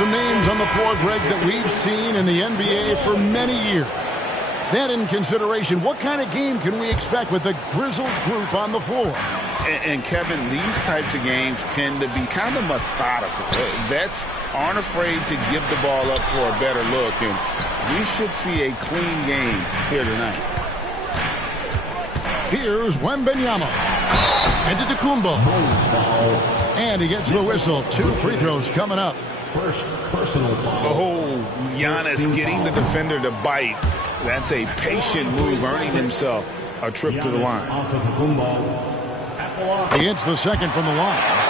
some names on the floor, Greg, that we've seen in the NBA for many years. That in consideration, what kind of game can we expect with a grizzled group on the floor? And Kevin, these types of games tend to be kind of methodical. Vets aren't afraid to give the ball up for a better look, and we should see a clean game here tonight. Here's Wembanyama. Antetokounmpo. And he gets the whistle. 2 free throws coming up. First personal foul. Oh, Giannis getting the defender to bite. That's a patient move, earning himself a trip to the line. He hits the second from the line.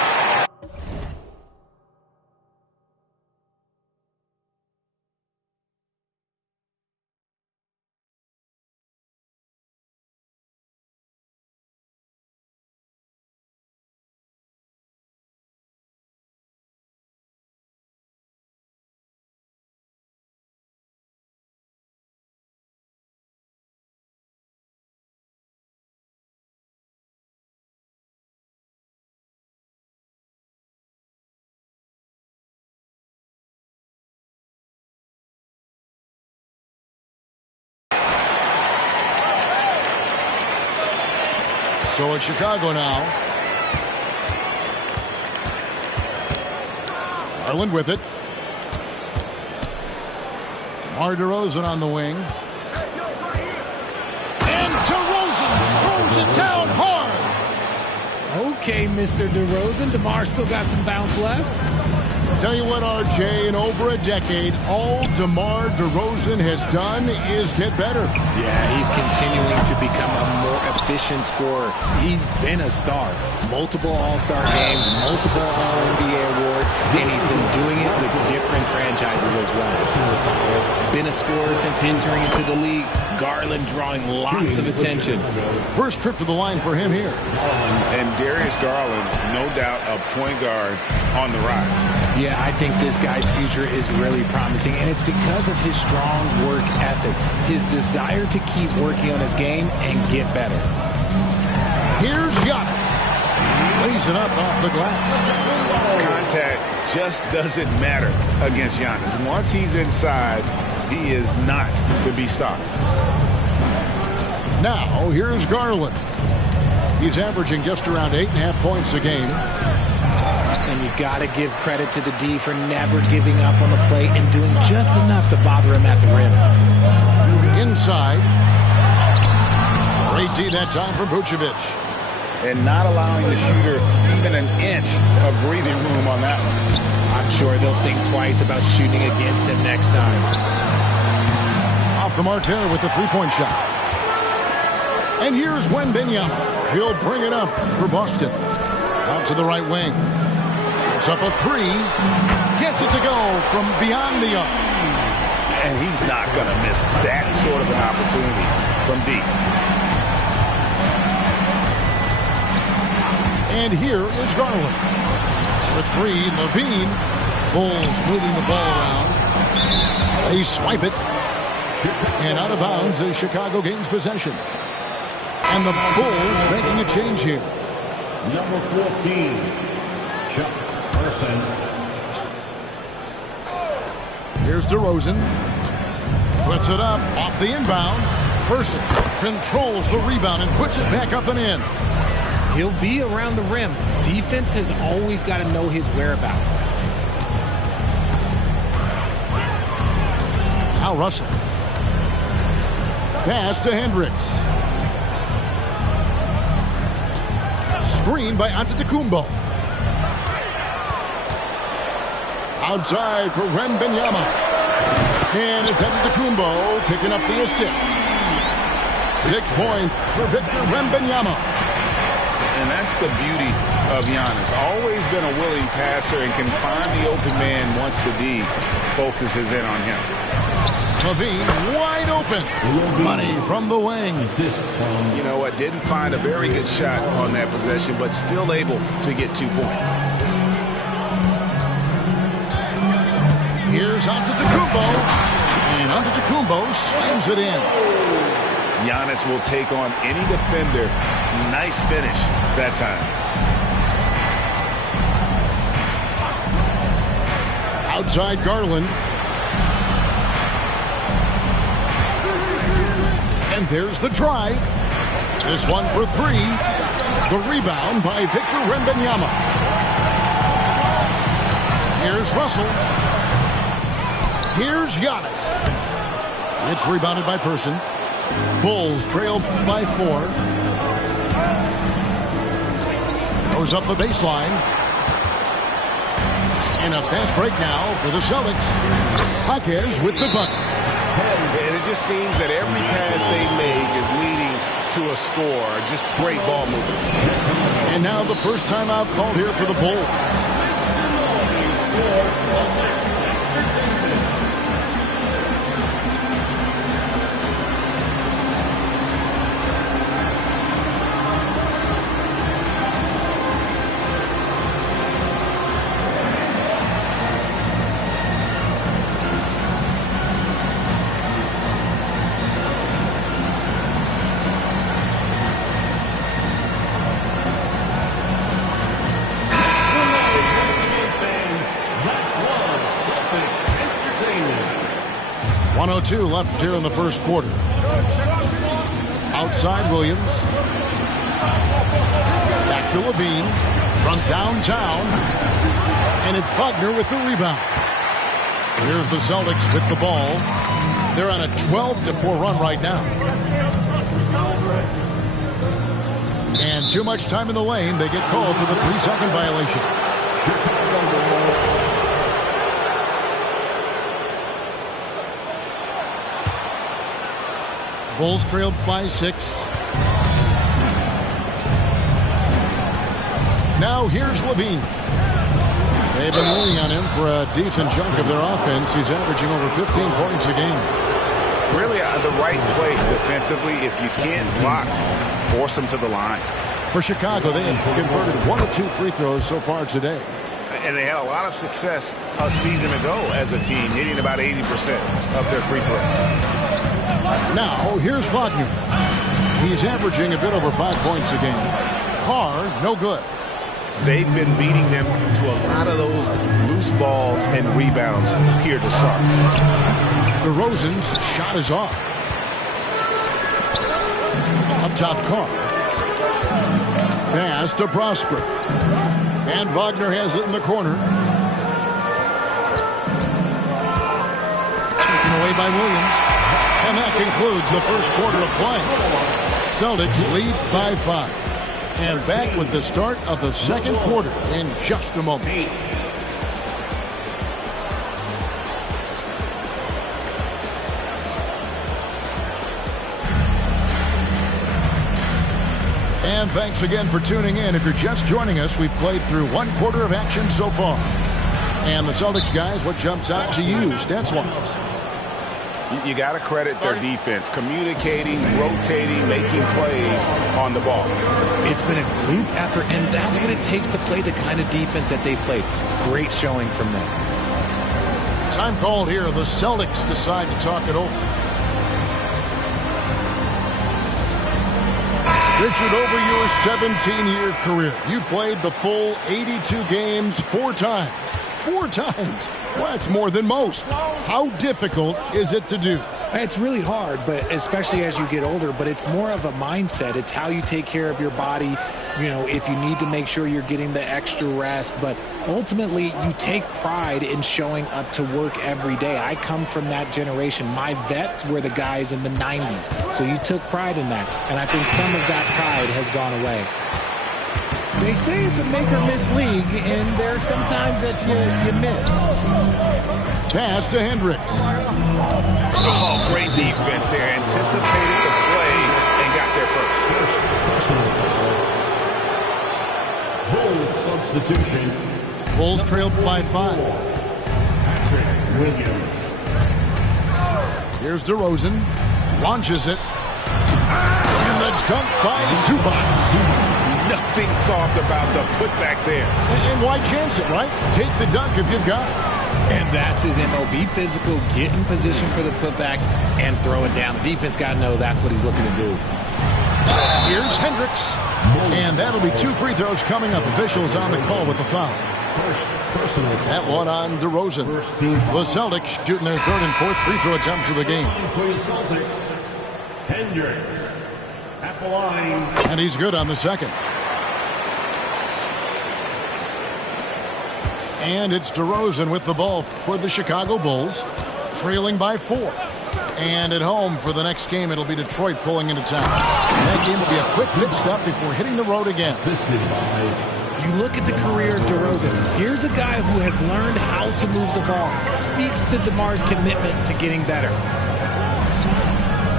So it's Chicago now. Garland with it. DeMar DeRozan on the wing. And DeRozan throws it down hard. Okay, Mr. DeRozan. DeMar still got some bounce left. Tell you what, RJ, in over a decade, all DeMar DeRozan has done is get better. Yeah, he's continuing to become a more efficient scorer. He's been a star. Multiple All-Star games, multiple All-NBA awards, and he's been doing it with different franchises as well. Been a scorer since entering into the league. Garland drawing lots of attention. First trip to the line for him here. And Darius Garland, no doubt a point guard on the rise. Yeah, I think this guy's future is really promising, and it's because of his strong work ethic, his desire to keep working on his game and get better. Here's Giannis. Lays it up off the glass. Contact just doesn't matter against Giannis. Once he's inside, he is not to be stopped. Now, here's Garland. He's averaging just around 8.5 points a game. And you got to give credit to the D for never giving up on the play and doing just enough to bother him at the rim. Inside. Great D that time from Vucevic. And not allowing the shooter even an inch of breathing room on that one. I'm sure they'll think twice about shooting against him next time. Off the mark there with the three-point shot. And here's Wembanyama. He'll bring it up for Boston. Out to the right wing. It's up a three. Gets it to go from beyond the arc. And he's not going to miss that sort of an opportunity from deep. And here is Garland. The three, Levine. Bulls moving the ball around. They swipe it. And out of bounds as Chicago gains possession. And the Bulls making a change here. Number 14, Chuck Person. Here's DeRozan. Puts it up off the inbound. Person controls the rebound and puts it back up and in. He'll be around the rim. Defense has always got to know his whereabouts. Al Russell. Pass to Hendricks. Screen by Antetokounmpo. Outside for Wembanyama. And it's Antetokounmpo picking up the assist. 6 points for Victor Wembanyama. And that's the beauty of Giannis. Always been a willing passer and can find the open man once the D focuses in on him. Levine wide open. Money from the wing. You know what? Didn't find a very good shot on that possession, but still able to get 2 points. Here's Antetokounmpo. And Antetokounmpo slams it in. Giannis will take on any defender. Nice finish that time. Outside Garland. And there's the drive. This one for three. The rebound by Victor Wembanyama. Here's Russell. Here's Giannis. It's rebounded by Person. Bulls trail by 4. Goes up the baseline. And a fast break now for the Celtics. Jaquez with the bucket. And it just seems that every pass they make is leading to a score. Just great ball movement. And now the first timeout called here for the Bulls. Two left here in the first quarter. Outside Williams. Back to Levine from downtown. And it's Wagner with the rebound. Here's the Celtics with the ball. They're on a 12-4 run right now. And too much time in the lane. They get called for the 3-second violation. Bulls trailed by 6. Now here's Levine. They've been leaning on him for a decent chunk of their offense. He's averaging over 15 points a game. Really the right play defensively. If you can't block, force them to the line. For Chicago, they have converted 1 of 2 free throws so far today. And they had a lot of success a season ago as a team, hitting about 80% of their free throws. Now, here's Wagner. He's averaging a bit over 5 points a game. Carr, no good. They've been beating them to a lot of those loose balls and rebounds here to start. DeRozan's shot is off. Up top, Carr. Pass to Prosper. And Wagner has it in the corner. Taken away by Williams. And that concludes the first quarter of play. Celtics lead by 5. And back with the start of the second quarter in just a moment. And thanks again for tuning in. If you're just joining us, we've played through 1 quarter of action so far. And the Celtics guys, what jumps out to you, stats-wise? You got to credit their defense, communicating, rotating, making plays on the ball. It's been a group effort, and that's what it takes to play the kind of defense that they've played. Great showing from them. Time called here. The Celtics decide to talk it over. Richard, over your 17-year career, you played the full 82 games 4 times. 4 times. Well, that's more than most. How difficult is it to do? It's really hard, but especially as you get older, but it's more of a mindset. It's how you take care of your body, you know, if you need to make sure you're getting the extra rest. But ultimately, you take pride in showing up to work every day. I come from that generation. My vets were the guys in the 90s. So you took pride in that. And I think some of that pride has gone away. They say it's a make-or-miss league, and there are some times that you miss. Pass to Hendricks. Oh, great defense there. Anticipated the play and got there Bulls substitution. Bulls trailed by 5. Patrick Williams. Here's DeRozan. Launches it. And the dunk by Zubac. Nothing soft about the putback there. And why chance it, right? Take the dunk if you've got it. And that's his MO. Be physical, get in position for the putback, and throw it down. The defense got to know that's what he's looking to do. Here's Hendricks. And that'll be 2 free throws coming up. Officials on the call with the foul. First personal That one on DeRozan. First team The Celtics shooting their third and fourth free throw attempts of the game. for the Celtics. Hendricks at the line. And he's good on the second. And it's DeRozan with the ball for the Chicago Bulls, trailing by 4. And at home for the next game, it'll be Detroit pulling into town. And that game will be a quick pit stop before hitting the road again. Assisted by You look at the career of DeRozan. Here's a guy who has learned how to move the ball. Speaks to DeMar's commitment to getting better.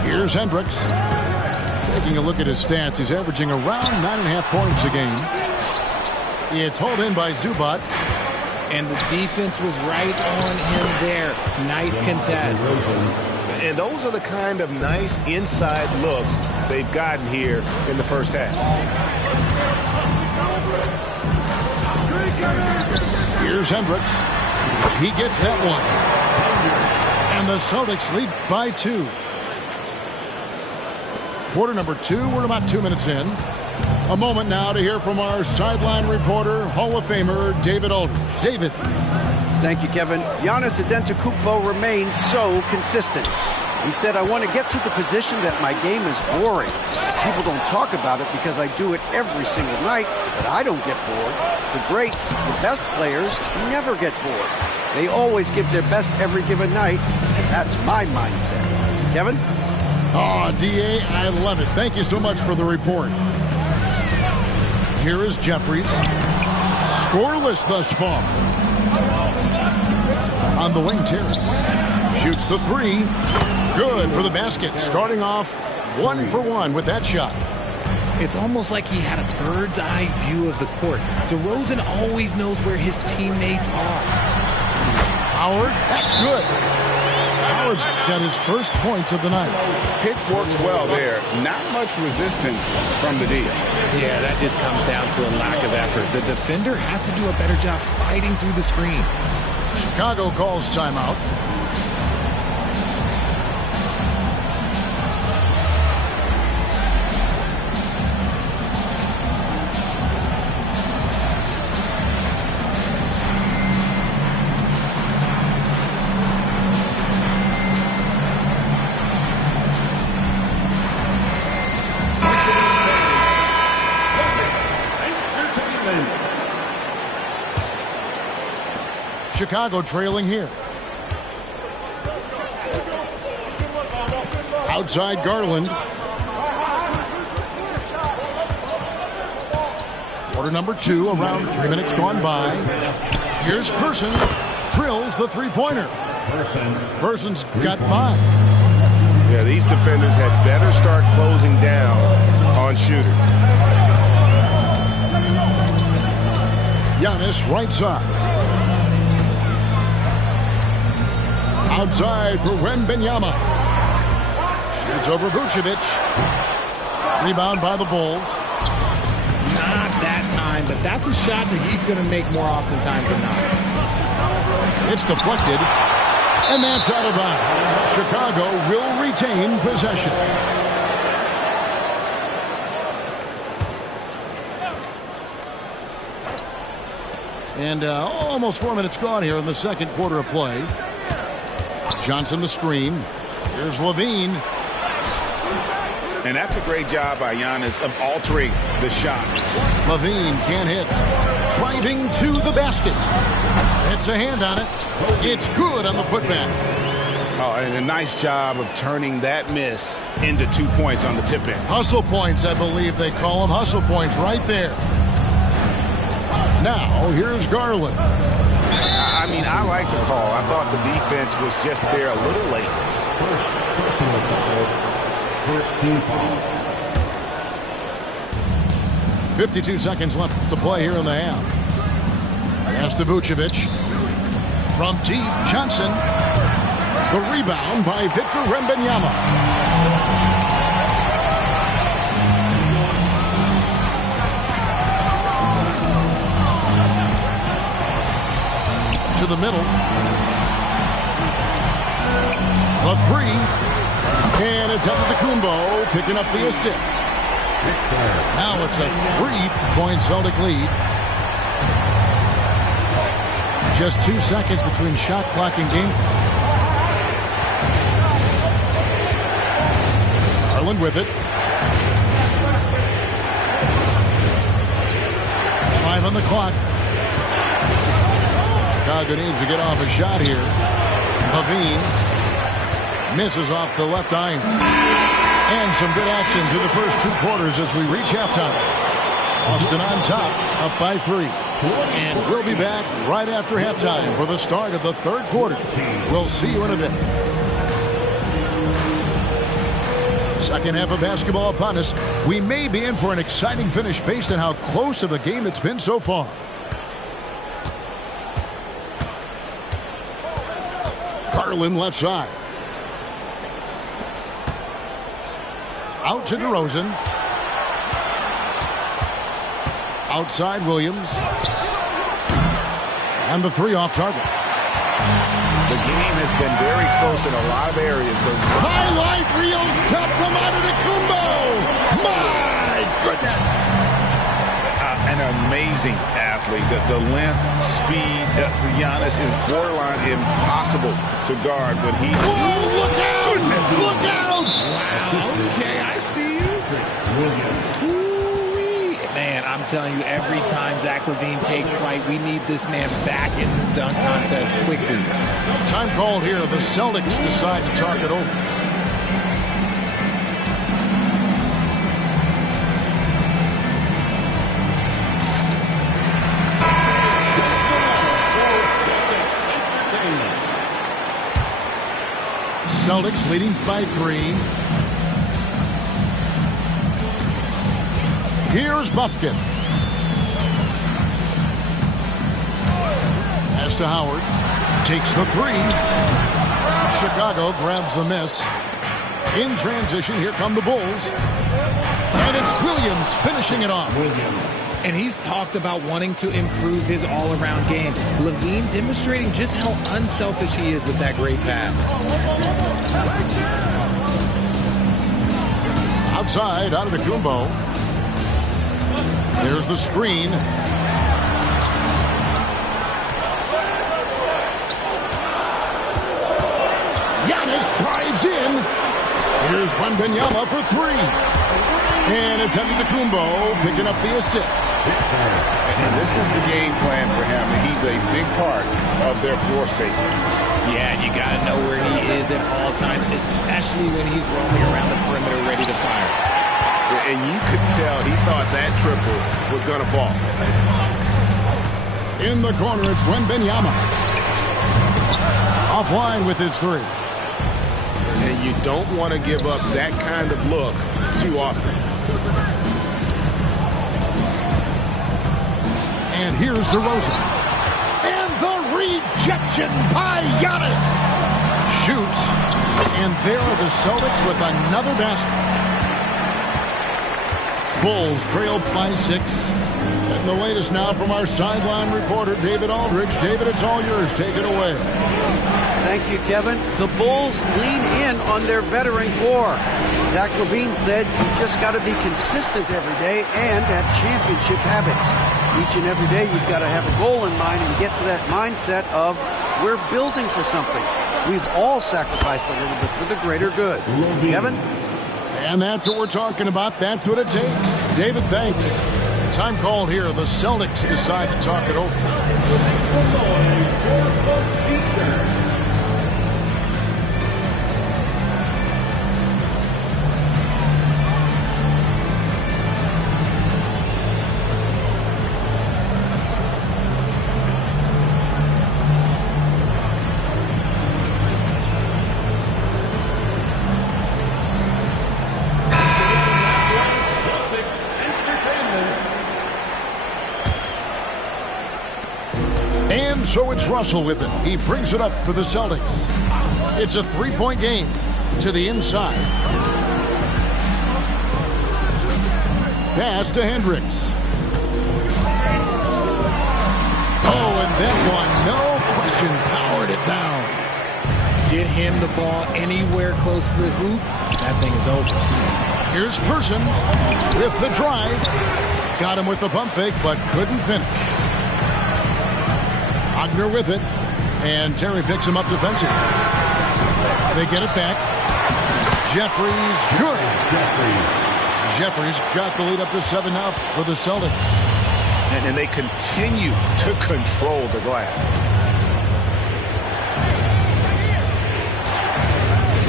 Here's Hendricks. Taking a look at his stats, he's averaging around 9.5 points a game. It's hauled in by Zubac. And the defense was right on him there. Nice contest. And those are the kind of nice inside looks they've gotten here in the first half. Here's Hendricks. He gets that one. And the Celtics lead by 2. Quarter number 2. We're about 2 minutes in. A moment now to hear from our sideline reporter, Hall of Famer David Aldridge. David. Thank you, Kevin. Giannis Antetokounmpo remains so consistent. He said, I want to get to the position that my game is boring. People don't talk about it because I do it every single night, but I don't get bored. The greats, the best players, never get bored. They always give their best every given night, and that's my mindset. Kevin? Oh, D.A., I love it. Thank you so much for the report. Here is Jeffries. Scoreless thus far. On the wing, Terry. Shoots the 3. Good for the basket. Starting off 1 for 1 with that shot. It's almost like he had a bird's eye view of the court. DeRozan always knows where his teammates are. Howard, that's good. Howard's got his first points of the night. Pick works well there. Not much resistance from the D. Yeah, that just comes down to a lack of effort. The defender has to do a better job fighting through the screen. Chicago calls timeout. Chicago trailing here. Outside Garland. Quarter number 2, around 3 minutes gone by. Here's Person. Drills the three-pointer. Person's got 5. Yeah, these defenders had better start closing down on shooter. Giannis right side. Outside for Wembanyama. Shoots over Vucevic. Rebound by the Bulls. Not that time, but that's a shot that he's going to make more oftentimes than not. It's deflected. And that's out of bounds. Chicago will retain possession. And almost 4 minutes gone here in the second quarter of play. Johnson the screen. Here's Levine. And that's a great job by Giannis of altering the shot. Levine can't hit. Driving to the basket. It's a hand on it. It's good on the putback. Oh, and a nice job of turning that miss into 2 points on the tip in. Hustle points, I believe they call them. Hustle points right there. Now, here's Garland. I mean, I like the call. I thought the defense was just there a little late. first personal foul. First team foul. 52 seconds left to play here in the half. Pass to Vucevic. From deep, Johnson. The rebound by Victor Wembanyama. To the middle. The 3. And it's Antetokounmpo picking up the assist. Now it's a 3-point Celtic lead. Just 2 seconds between shot clock and game clock. Garland with it. 5 on the clock. Chicago needs to get off a shot here. Levine misses off the left iron. And some good action through the first 2 quarters as we reach halftime. Boston on top, up by 3. And we'll be back right after halftime for the start of the 3rd quarter. We'll see you in a bit. Second half of basketball upon us. We may be in for an exciting finish based on how close of a game it's been so far. Garland left side. Out to DeRozan. Outside Williams. And the 3 off target. The game has been very close in a lot of areas, but highlight reel stuff from Antetokounmpo. My goodness. An amazing athlete. The length, speed, Giannis is borderline impossible to guard when he... Whoa, look out! Goodness. Look out! Wow, okay, I see you. Man, I'm telling you, every time Zach LaVine takes flight, we need this man back in the dunk contest quickly. Time called here. The Celtics decide to talk it over. Celtics leading by 3. Here's Buffkin. Pass to Howard. Takes the 3. Chicago grabs the miss. In transition, here come the Bulls. And it's Williams finishing it off. And he's talked about wanting to improve his all-around game. LaVine demonstrating just how unselfish he is with that great pass. Outside, Antetokounmpo. There's the screen. Giannis drives in. Here's Wembanyama for 3. And it's Antetokounmpo picking up the assist. And this is the game plan for him. He's a big part of their floor spacing. Yeah, and you got to know where he is at all times, especially when he's roaming around the perimeter ready to fire. And you could tell he thought that triple was going to fall. In the corner, it's Wembanyama. Offline with his 3. And you don't want to give up that kind of look too often. And here's DeRozan. And the rejection by Giannis. Shoots. And there are the Celtics with another basket. Bulls trail by 6. And the latest now from our sideline reporter, David Aldridge. David, it's all yours. Take it away. Thank you, Kevin. The Bulls lean in on their veteran core. Zach LaVine said you just got to be consistent every day and have championship habits. Each and every day you've got to have a goal in mind and get to that mindset of we're building for something. We've all sacrificed a little bit for the greater good. Kevin? And that's what we're talking about. That's what it takes. David, thanks. Time called here. The Celtics decide to talk it over. So it's Russell with it. He brings it up for the Celtics. It's a 3-point game to the inside. Pass to Hendricks. Oh, and that one, no question, powered it down. Get him the ball anywhere close to the hoop, that thing is over. Here's Person with the drive. Got him with the pump fake, but couldn't finish. Wagner with it. And Terry picks him up defensively. They get it back. Jeffries, good. Jeffries got the lead up to 7 now for the Celtics. And they continue to control the glass.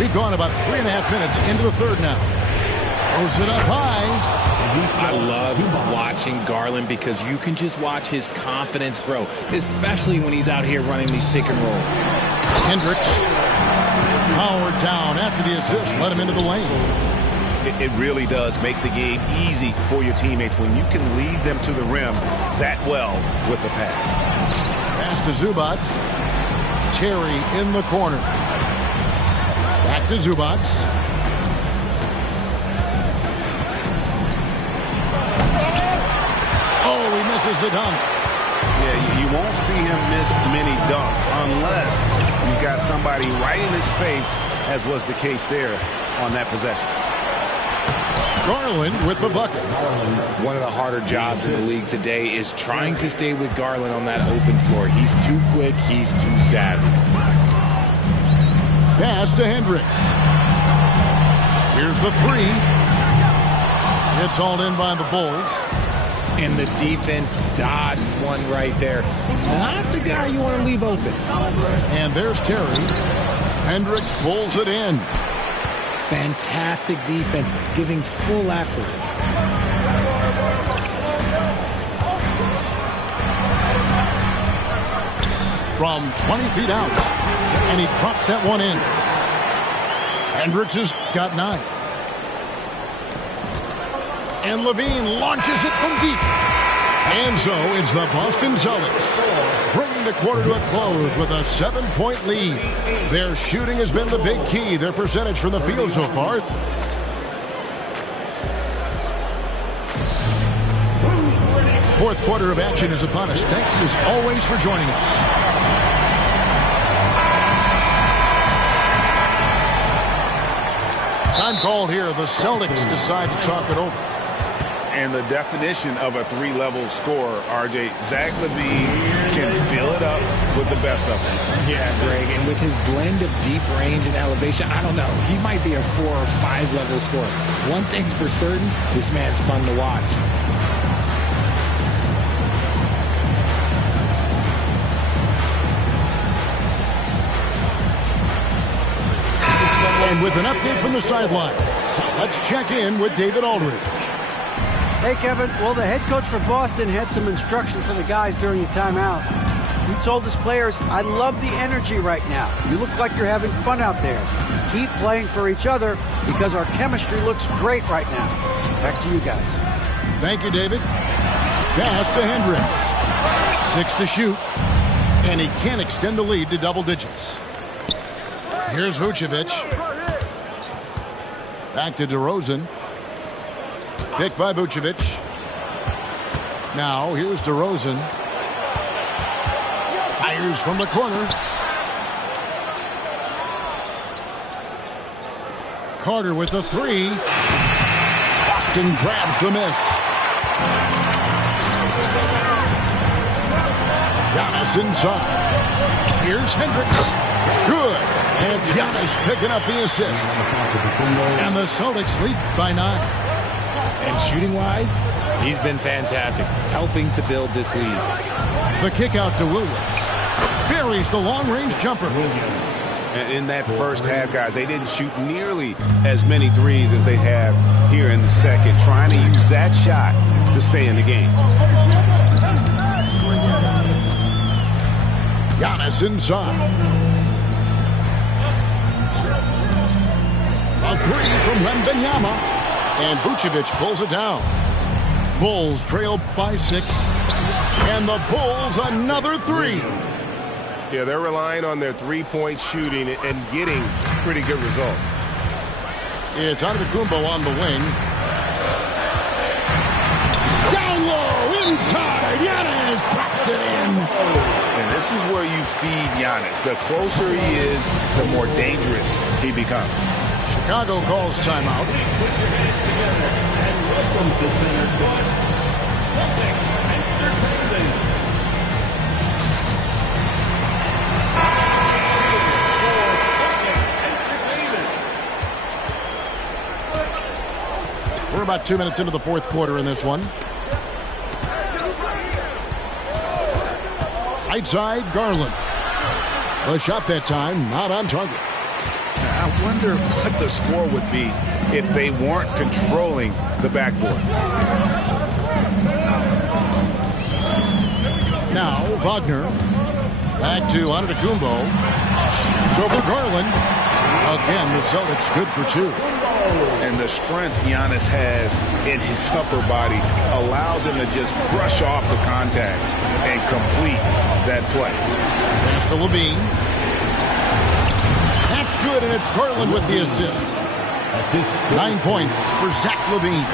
We've gone about 3.5 minutes into the third now. Throws it up high. I love watching Garland because you can just watch his confidence grow, especially when he's out here running these pick and rolls. Hendricks. Powered down after the assist. Let him into the lane. It really does make the game easy for your teammates when you can lead them to the rim that well with the pass. Pass to Zubac. Terry in the corner. Back to Zubac. Oh, he misses the dunk. Yeah, you won't see him miss many dunks unless you've got somebody right in his face, as was the case there on that possession. Garland with the bucket. One of the harder jobs in the league today is trying to stay with Garland on that open floor. He's too quick. He's too savvy. Pass to Hendricks. Here's the 3. It's all in by the Bulls. And the defense dodged one right there. Not the guy you want to leave open. And there's Terry. Hendricks pulls it in. Fantastic defense, giving full effort. From 20 feet out. And he drops that one in. Hendricks has got 9. And Levine launches it from deep. And so it's the Boston Celtics bringing the quarter to a close with a 7-point lead. Their shooting has been the big key. Their percentage from the field so far. Fourth quarter of action is upon us. Thanks as always for joining us. Time called here. The Celtics decide to talk it over. And the definition of a 3-level scorer, RJ, Zach LaVine can fill it up with the best of them. Yeah, Greg, and with his blend of deep range and elevation, I don't know. He might be a 4 or 5 level scorer. One thing's for certain, this man's fun to watch. And with an update from the sideline, let's check in with David Aldridge. Hey, Kevin. Well, the head coach for Boston had some instruction for the guys during the timeout. He told his players, I love the energy right now. You look like you're having fun out there. Keep playing for each other because our chemistry looks great right now. Back to you guys. Thank you, David. Pass to Hendricks. 6 to shoot. And he can extend the lead to double digits. Here's Vucevic. Back to DeRozan. Picked by Vucevic. Now, here's DeRozan. Fires from the corner. Carter with the 3. Boston grabs the miss. Giannis inside. Here's Hendricks. Good. And it's Giannis picking up the assist. And the Celtics lead by 9. And shooting-wise, he's been fantastic, helping to build this lead. The kick out to Williams. Buries the long-range jumper. And in that first half, guys, they didn't shoot nearly as many threes as they have here in the second, trying to use that shot to stay in the game. Giannis inside. A 3 from Wembanyama. And Vucevic pulls it down. Bulls trail by 6. And the Bulls another 3. Yeah, they're relying on their three-point shooting and getting pretty good results. It's Antetokounmpo on the wing. Down low, inside. Giannis drops it in. And this is where you feed Giannis. The closer he is, the more dangerous he becomes. Chicago calls timeout. We're about 2 minutes into the fourth quarter in this one. Right side, Garland. A shot that time, not on target. I wonder what the score would be if they weren't controlling the backboard. Now, Wagner. Back to Antetokounmpo. It's over Garland. Again, the Celtics good for two. And the strength Giannis has in his upper body allows him to just brush off the contact and complete that play. Pass to Levine. That's good, and it's Garland with the assist. 9 points for Zach Levine.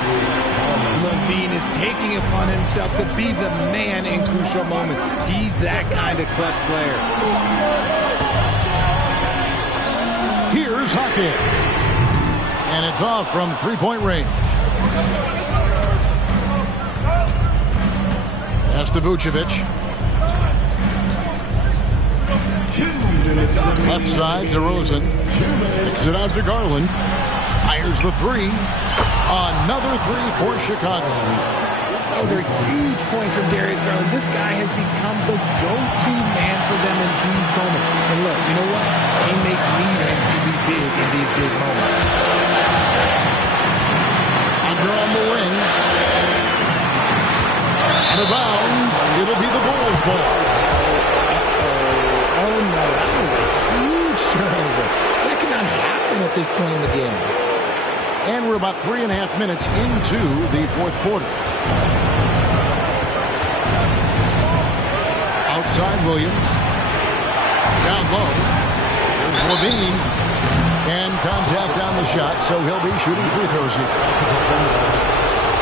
Levine is taking it upon himself to be the man in crucial moments. He's that kind of clutch player. Here's Hawkins. And it's off from three-point range. Pass to Vucevic. Left side, DeRozan. Kicks it out to Garland. Fires the three. Another three for Chicago. Those are huge points from Darius Garland. This guy has become the go-to man for them in these moments. And look, you know what? Teammates need him to be big in these big moments. Under on the wing. Out of bounds. It'll be the Bulls' ball. Oh, no. That was a huge turnover. That cannot happen at this point in the game. And we're about 3.5 minutes into the fourth quarter. Outside Williams. Down low. There's Levine. And contact on the shot, so he'll be shooting free throws here.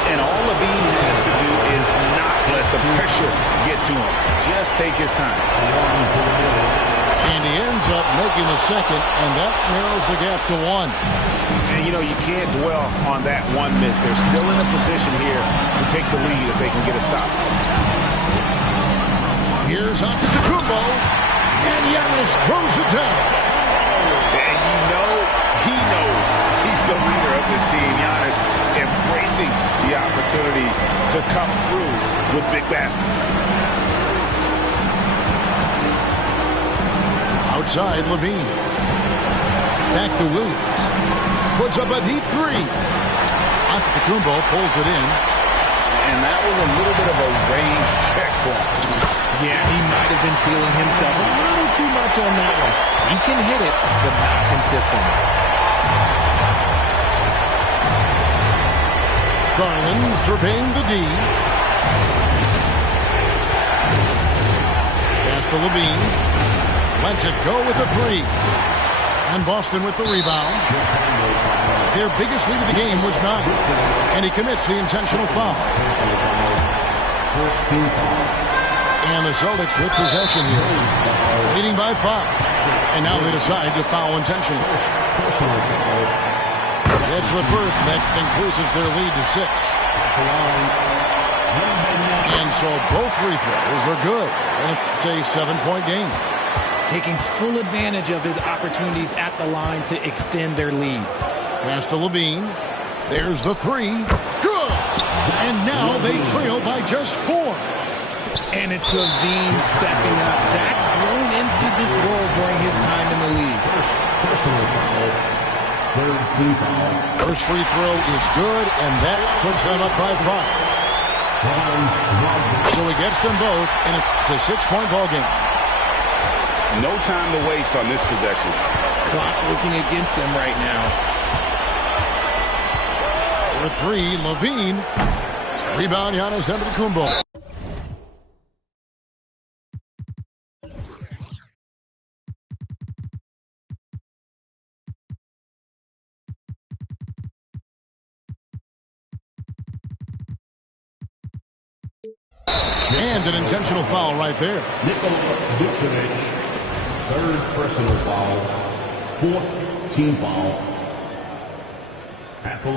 And all Levine has to do is not let the pressure get to him. Just take his time. And he ends up making the second, and that narrows the gap to one. And, you know, you can't dwell on that one miss. They're still in a position here to take the lead if they can get a stop. Here's Antetokounmpo, and Giannis throws it down. And you know he knows he's the leader of this team. Giannis embracing the opportunity to come through with big baskets. Outside, Levine. Back to Williams. Puts up a deep three. Antetokounmpo pulls it in. And that was a little bit of a range check for him. Yeah, he might have been feeling himself a little too much on that one. He can hit it, but not consistently. Garland surveying the D. Pass to Levine. Lets it go with the three. And Boston with the rebound. Their biggest lead of the game was 9. And he commits the intentional foul. And the Celtics with possession here. Leading by 5. And now they decide to foul intentionally. It's the first that increases their lead to 6. And so both free throws are good. And it's a 7-point game. Taking full advantage of his opportunities at the line to extend their lead. Pass to Levine. There's the three. Good! And now they trail by just 4. And it's Levine stepping up. Zach's grown into this role during his time in the league. First free throw is good, and that puts them up by 5. So he gets them both, and it's a 6-point ball game. No time to waste on this possession. Clock working against them right now. For 3, Levine. Rebound, Giannis Antetokounmpo. And an intentional foul right there. Nikola Vucevic, third personal foul, 4th team foul.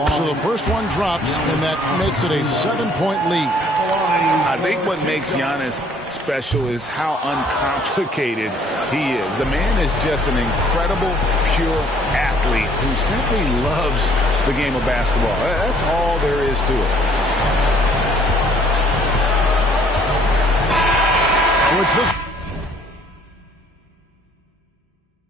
So the first one drops, and that makes it a 7-point lead. I think what makes Giannis special is how uncomplicated he is. The man is just an incredible, pure athlete who simply loves the game of basketball. That's all there is to it. So it's this